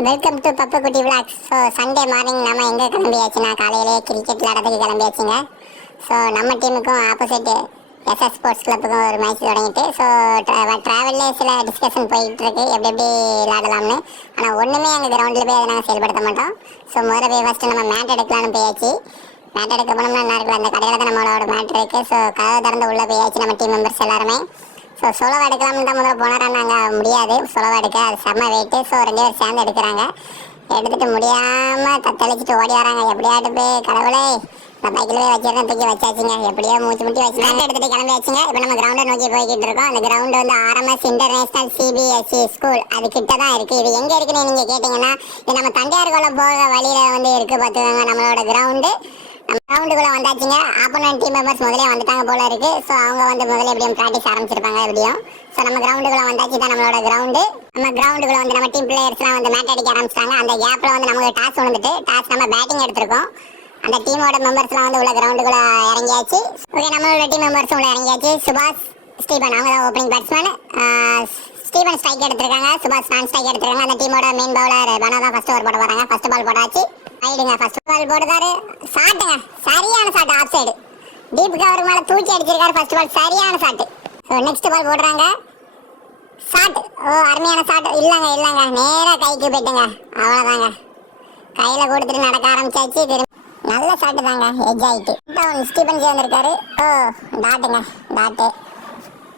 Welcome to பப்பு குட்டி vlogs. So Sunday morning நம்ம எங்கே கிளம்பியாச்சுன்னா காலையிலே கிரிக்கெட் விளையாடுறதுக்கு கிளம்பியாச்சுங்க. ஸோ நம்ம டீமுக்கும் ஆப்போசிட் எஸ்எஸ் ஸ்போர்ட்ஸ் கிளப்புக்கும் ஒரு மேட்ச் தொடங்கிட்டு ஸோ ட்ராவல்லே சில டிஸ்கஷன் போயிட்டு இருக்கு எப்படி எப்படி விளையாடலாம்னு. ஆனால் ஒன்றுமே எங்கள் கிரவுண்டில் போய் அதை நாங்கள் செயல்படுத்த மாட்டோம். ஸோ முதல்ல போய் ஃபஸ்ட்டு நம்ம மேட் எடுக்கலான்னு போயாச்சு. மேட் எடுக்க போனோம்னா என்ன இருக்குது, அந்த கடையில் தான் நம்மளோட மேட் இருக்குது. ஸோ கதவை திறந்து உள்ளே போயாச்சு நம்ம டீம் மெம்பர்ஸ் எல்லாருமே. ஸோ சொலவா எடுக்கலாம்னு தான் முதல்ல போனாரான்னு நாங்கள் முடியாது சொலவா எடுக்க, அது செம்ம வெயிட்டு. ஸோ 2 பேர் சேர்ந்து எடுக்கிறாங்க. எடுத்துகிட்டு முடியாமல் தத்தளிச்சுட்டு ஓடி வராங்க. எப்படியாட்டு போய் கடவுளே நான் பைக்கில் போய் வச்சிருக்கேன், தூக்கி வச்சாச்சுங்க. எப்படியோ மூச்சு முட்டி வச்சு எடுத்துகிட்டு கிளம்பியாச்சுங்க. இப்போ நம்ம கிரவுண்டை நோக்கி போய்கிட்டு இருக்கோம். அந்த கிரவுண்டு வந்து RMS இன்டர்நேஷனல் CBSE ஸ்கூல், அது கிட்ட தான் இருக்குது. இது எங்கே இருக்குன்னு நீங்கள் கேட்டிங்கன்னா, இது நம்ம தண்டையார்குளம் போக வழியில் வந்து இருக்குது பார்த்துக்கோங்க நம்மளோட கிரவுண்டு. நம்ம கிரவுண்டுக்குள்ளே வந்தாச்சுங்க. ஆப்போனன்ட் டீம் மெம்பர்ஸ் முதலே வந்துட்டாங்க போல இருக்கு. ஸோ அவங்க வந்து முதல்ல எப்படியும் ப்ராக்டிஸ் ஆரம்பிச்சிருப்பாங்க எப்படியும். ஸோ நம்ம கிரவுண்டுக்குள்ளே வந்தாச்சு தான் நம்மளோட கிரவுண்டு. நம்ம கிரவுண்டுக்குள்ளே வந்து நம்ம டீம் பிளேயர்ஸ்லாம் வந்து மேட் அடிக்க ஆரம்பிச்சிட்டாங்க. அந்த கேப்பில் வந்து நமக்கு டாஸ் விழுந்துட்டு நம்ம பேட்டிங் எடுத்திருக்கோம். அந்த டீமோட மெம்பர்ஸ்லாம் வந்து உள்ள கிரவுண்டுக்குள்ளே இறங்கியாச்சு. ஓகே, நம்மளோட டீம் மெம்பர்ஸும் உள்ள இறங்கியாச்சு. சுபாஷ், ஸ்டீபன் அவங்க தான் ஓப்பனிங் பேட்ஸ்மேன். ஸ்டீபன் ஸ்ட்ரைக் எடுத்திருக்காங்க, சுபாஷ் நான் ஸ்ட்ரைக் எடுத்திருக்காங்க. அந்த டீமோட மெயின் பவுலர் பனா தான் ஃபர்ஸ்ட் ஓவர் போட போகிறாங்க. ஃபர்ஸ்ட் பால் போட்டாச்சு. ரைடுங்க, ஃபர்ஸ்ட் பால் போடுறாரு. ஷாட்டுங்க, சரியான ஷாட், ஆஃப் சைடு டீப் கவருக்கு மேலே தூக்கி அடிச்சிருக்காரு. ஃபர்ஸ்ட் பால் சரியான ஷாட்டு. ஸோ நெக்ஸ்ட் பால் போடுறாங்க. ஷாட், ஓ அருமையான ஷாட். இல்லைங்க நேராக கைக்கு போயிட்டுங்க. அவ்வளோதாங்க, கையில் கொடுத்துட்டு நடக்க ஆரம்பிச்சாச்சு. திரும்ப நல்ல ஷாட்டு தாங்க, எஜ் ஆகிட்டு. ஸ்டீபன் ஜி வந்திருக்காரு. ஓ டாட்டுங்க, டாட்டு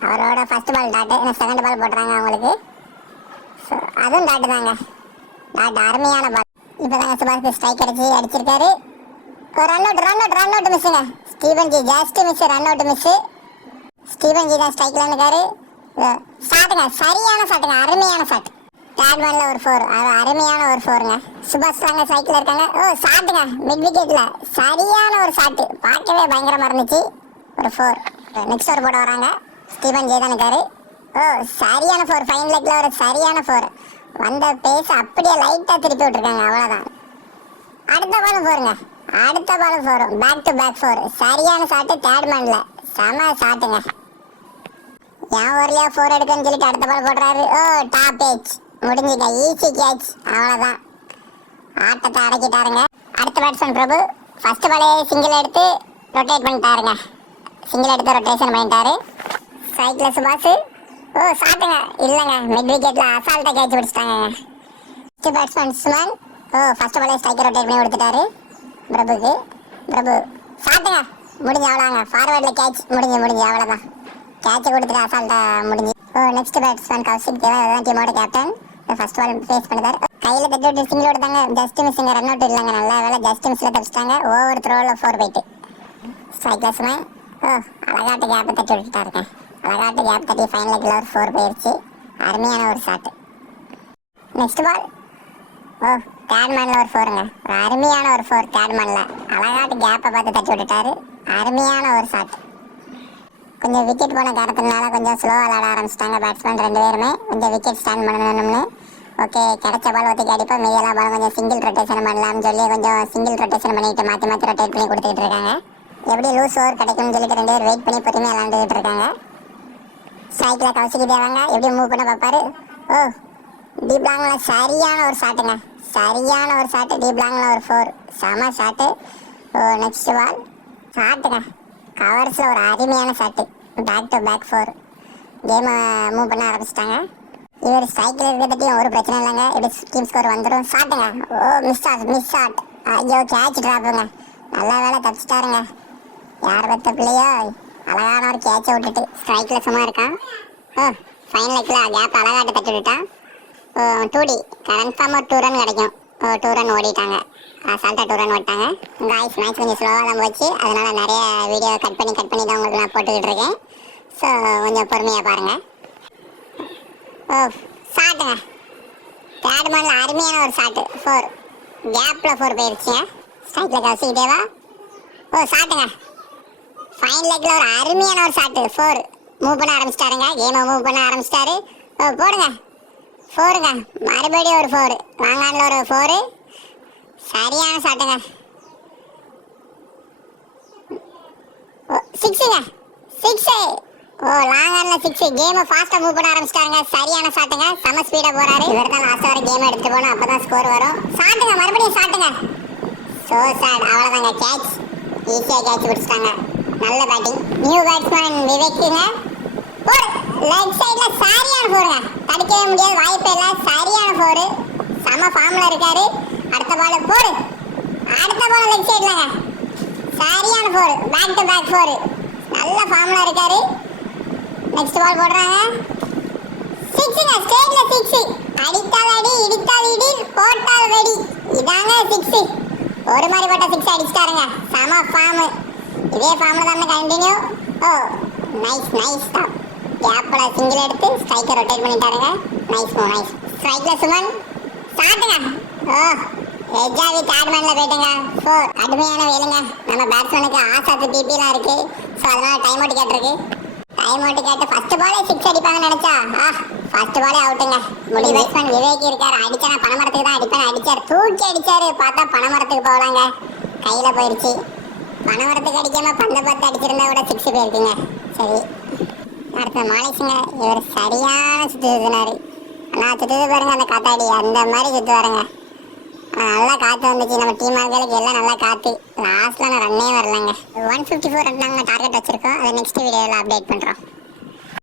அவரோட ஃபர்ஸ்ட் பால் டாட்டு. இன்னும் செகண்ட் பால் போடுறாங்க அவங்களுக்கு. ஸோ அதுவும் டாட்டு தாங்க, டாட்டு அருமையான பால். இப்போ தாங்க சுபாஷ் ஸ்ட்ரைக் அடிச்சிருக்காரு. ரன் அவுட் மிஸ்ஸுங்க. Stephen ji just miss, run out miss. Stephen ji தான் ஸ்ட்ரைக்கில் இருக்காரு. ஷாட்டுங்க, சரியான ஷாட்டுங்க, அருமையான ஷாட். தேர்ட் பாலில் ஒரு 4, அருமையான ஒரு 4ங்க. சுபாஷ் தாங்க ஸ்ட்ரைக்கில் இருக்காங்க. ஓ ஷாட்டுங்க, மிட் விக்கெட்டில் சரியான ஒரு ஷாட்டு, பார்க்கவே பயங்கரமாக இருந்துச்சு. ஒரு 4. நெக்ஸ்ட் ஓவர் போட வராங்க. ஸ்டீபன் ஜி தான் இருக்காரு. ஓ சரியான 4, ஃபைன் லெக்கில் ஒரு சரியான 4. வந்த பேச அப்படியே லைட்டாக திருப்பி விட்டுருக்காங்க, அவ்வளோதான். அடுத்த பாலும் 4ங்க, அடுத்த பாலும் 4, பேக் டு பேக் 4. சரியான ஷாட்டு, தேர்ட் மேனில் செம ஷாட்டுங்க. என் ஓவர்லேயே 4 எடுக்குன்னு சொல்லிட்டு அடுத்த பால் போடுறாரு. ஓ டாப் ஏஜ், முடிஞ்சுக்க, ஈஸி கேட்ச், அவ்வளோதான். ஆட்டத்தை அடக்கிட்டாருங்க. அடுத்த பேட்ஸ்மேன் பிரபு. ஃபர்ஸ்ட் பாலே சிங்கிள் எடுத்து ரொட்டேட் பண்ணிட்டாருங்க. சிங்கிள் எடுத்து ரொட்டேஷன் பண்ணிட்டாரு. சைக்கிள் சுபாஷ். ஓ ஷாட்டுங்க, இல்லைங்க மிட் விக்கெட்டில் அசால்ட்டாக கேட்ச் பிடிச்சிட்டாங்க. First batsman Suman. Oh first பாலே ஸ்ட்ரைக்கர் ரொட்டேட் பண்ணி கொடுத்துட்டாரு பிரபுக்கு. பிரபு ஷாட்டுங்க, முடிஞ்சு அவ்வளோங்க. ஃபார்வர்டில் கேட்ச், முடிஞ்சு அவ்வளோதான். கேட்சை கொடுத்துட்டு அசால்ட்டாக முடிஞ்சு. ஓ நெக்ஸ்ட் பேட்ஸ்மேன் கௌஷிக் தேவா, அதுதான் டீமோட கேப்டன். ஃபர்ஸ்ட் பால் ஃபேஸ் பண்ணிட்டார். கையில் தட்டி விட்டு சிங்கிள் கொடுத்தாங்க. ஜஸ்ட் மிஸ்ஸுங்க, ரன் அவுட் இல்லைங்க. நல்ல வேலை ஜஸ்ட் மிஸ்ஸில் தப்பிச்சிட்டாங்க. ஓவர் த்ரோவில் 4 போயிட்டு ஸ்ட்ரைக் சுமன். ஓ அழகாட்டு கேப்பை தட்டி விட்டுட்டாருங்க. அழகாட்டு கேப் தட்டி ஃபைன் லெக்கில் ஒரு 4 போயிடுச்சு. அருமையான ஒரு shot. Next ball. Oh third மேனில் ஒரு 4ங்க. ஒரு அருமையான ஒரு 4 தேர்ட் மேனில். அழகாட்டு கேப்பை பார்த்து தட்டி விட்டுட்டாரு. அருமையான ஒரு ஷாட். கொஞ்சம் விக்கெட் போன காரணத்தினால கொஞ்சம் ஸ்லோவாக விளாட ஆரம்பிச்சிட்டாங்க பேட்ஸ்மேன் 2 பேருமே. கொஞ்சம் விக்கெட் ஸ்டாண்ட் பண்ணணும்னு. ஓகே, கிடைச்ச பால் ஒத்துக்கி அடிப்போம், மீதியெல்லாம் பால் கொஞ்சம் சிங்கிள் ரொட்டேஷன் பண்ணலாம்னு சொல்லி கொஞ்சம் சிங்கிள் ரொட்டேஷன் பண்ணிட்டு மாற்றி ரொட்டேட் பண்ணி கொடுத்துட்டு இருக்காங்க. எப்படி லூஸ் ஓவர் கிடைக்கும்னு சொல்லிட்டு 2 பேர் வெயிட் பண்ணி பொறுமையாக விளாண்டுக்கிட்டு இருக்காங்க. ஸ்ட்ரைக்கில் கௌஷிக் தேவாங்க, எப்படி மூவ் பண்ண பார்ப்பாரு. ஓ டீப் லாங்கில் சரியான ஒரு ஷாட்டுங்க, சரியான ஒரு ஷாட்டு. டீப் லாங்கில் ஒரு 4, செம ஷாட்டு. ஓ நெக்ஸ்ட் பால். ஷாட்டுங்க, கவர்ஸில் ஒரு அருமையான ஷாட்டு, பேக் டு பேக் 4. கேமை மூவ் பண்ண ஆரம்பிச்சிட்டாங்க. இவர் ஸ்ட்ரைக்கில் இருக்கிறதையும் ஒரு பிரச்சனை இல்லைங்க, எப்படி டீம் ஸ்கோர் வந்துடும். ஷாட்டுங்க, ஓ மிஸ் ஷாட். ஐயோ கேட்ச் ட்ராப்புங்க. நல்ல வேலை தப்பிச்சிட்டாருங்க. யார் பத்த பிள்ளையோ அழகான ஒரு கேட்சை விட்டுட்டு ஸ்ட்ரைக்கில் சும்மா இருக்கான். ஓ ஃபைன் லெக்கில் கேப் அழகாட்ட தட்டி விட்டான். 2D கன்ஃபார்மாக 2 ரன் கிடைக்கும். 2 ரன் ஓடிட்டாங்க, அசால்ட்டாக 2 ரன் ஓடிட்டாங்க. காய்ஸ் மேட்ச் கொஞ்சம் ஸ்லோவாக தான் போச்சு, அதனால நிறைய வீடியோ கட் பண்ணி தான் உங்களுக்கு நான் போட்டுக்கிட்டு இருக்கேன். ஸோ கொஞ்சம் பொறுமையாக பாருங்கள். ஓ ஷாட்டுங்க, தேர்ட் மேனில் அருமையான ஒரு ஷாட்டு, 4 கேப்பில் 4 போயிடுச்சுங்க. ஸ்ட்ரைக்கில் கௌஷிக் தேவா. ஓ ஷாட்டுங்க, ஃபைன் லெக்கில் ஒரு அருமையான ஒரு ஷாட்டு, 4. மூவ் பண்ண ஆரம்பிச்சிட்டாருங்க, கேமை மூவ் பண்ண ஆரம்பிச்சிட்டாரு. ஓ போடுங்க, 4ங்க, மறுபடியும் ஒரு 4, வாங்கானில் ஒரு 4. சரியான ஷாட்டுங்க. 6ங்க, 6 ஓ லாங் ஆன்ல 6 கேம் ஃபாஸ்டா மூவ் பண்ண ஆரம்பிச்சிட்டாங்க. சரியான ஷாட்டுங்க. சம ஸ்பீடா போறாரு. இவர் தான் லாஸ்ட் வரை கேம் எடுத்து போணும். அப்பதான் ஸ்கோர் வரும். ஷாட்டுங்க மறுபடியும் ஷாட்டுங்க. சோ சாட் அவ்வளவுதாங்க கேட்ச். ஈஸியா கேட்ச் பிடிச்சிட்டாங்க. நல்ல பேட்டிங். New batsman விவேக்குங்க. போடு லெக் சைடுல சரியான போருங்க. தடுக்கவே முடியாது வாய்ப்பே இல்ல. சரியான போரு. சம ஃபார்ம்ல இருக்காரு. அடுத்த பால் போடு. அடுத்த பால் லெக் சைடுலங்க. சரியான four. Back to back four. நல்ல ஃபார்ம்ல இருக்காரு. நெக்ஸ்ட் பால் போடுறாங்க. சிக்ஸுங்க ஸ்ட்ரைட்ல சிக்ஸ். அடித்தால் அடி இடித்தால் இடி போட்டால் வெடி. இதாங்க சிக்ஸ். ஒரு மாதிரி போட்ட சிக்ஸ் அடிச்சிட்டாருங்க. சம ஃபார்ம். இதே ஃபார்ம்ல தான் continue. Oh nice nice stop. கேப்ல சிங்கிள் எடுத்து ஸ்ட்ரைக்கர் ரொட்டேட் பண்ணிட்டாருங்க. Nice move nice. ஸ்ட்ரைக்ல சுமன் ஷாட்டுங்க. Oh எஜ்ஜாவி third போயிட்டுங்க. 4 கடுமையான வேலுங்க. நம்ம பேட்ஸ்மேனுக்கு ஆசாத்து டிபிலாம் இருக்கு. ஸோ அதனால டைம் அவுட் கேட்டிருக்கு. டைம் அவுட் கேட்டு ஃபர்ஸ்ட் பாலே 6 அடிப்பாங்கன்னு நினைச்சா ஃபர்ஸ்ட் பாலே அவுட்டுங்க. முடி பேட்ஸ்மேன் விவேக் இருக்காரு. அடிச்சா நான் பணமரத்துக்கு தான் அடிப்பேன் அடிச்சார். தூக்கி அடிச்சாரு. பார்த்தா பணமரத்துக்கு போகலாங்க. கையில போயிடுச்சு. பணமரத்துக்கு அடிக்காம பந்த பார்த்து அடிச்சிருந்தா கூட 6 போயிருக்குங்க. சரி அடுத்த மாலேஷுங்க. இவர் சரியான சுத்து சுத்தினாரு. நான் சுத்துது பாருங்க அந்த காத்தாடி அந்த மாதிரி சுத்துவாருங்க. நல்லா காற்று வந்துச்சு. நம்ம டீம் ஆட்களுக்கு எல்லாம் நல்லா காற்று. லாஸ்ட்டில் நான் ரன்னே வரலங்க. 154 ரன் நாங்கள் டார்கெட் வச்சுருக்கோம். அதை நெக்ஸ்ட் வீடியோவில் அப்டேட் பண்ணுறோம்.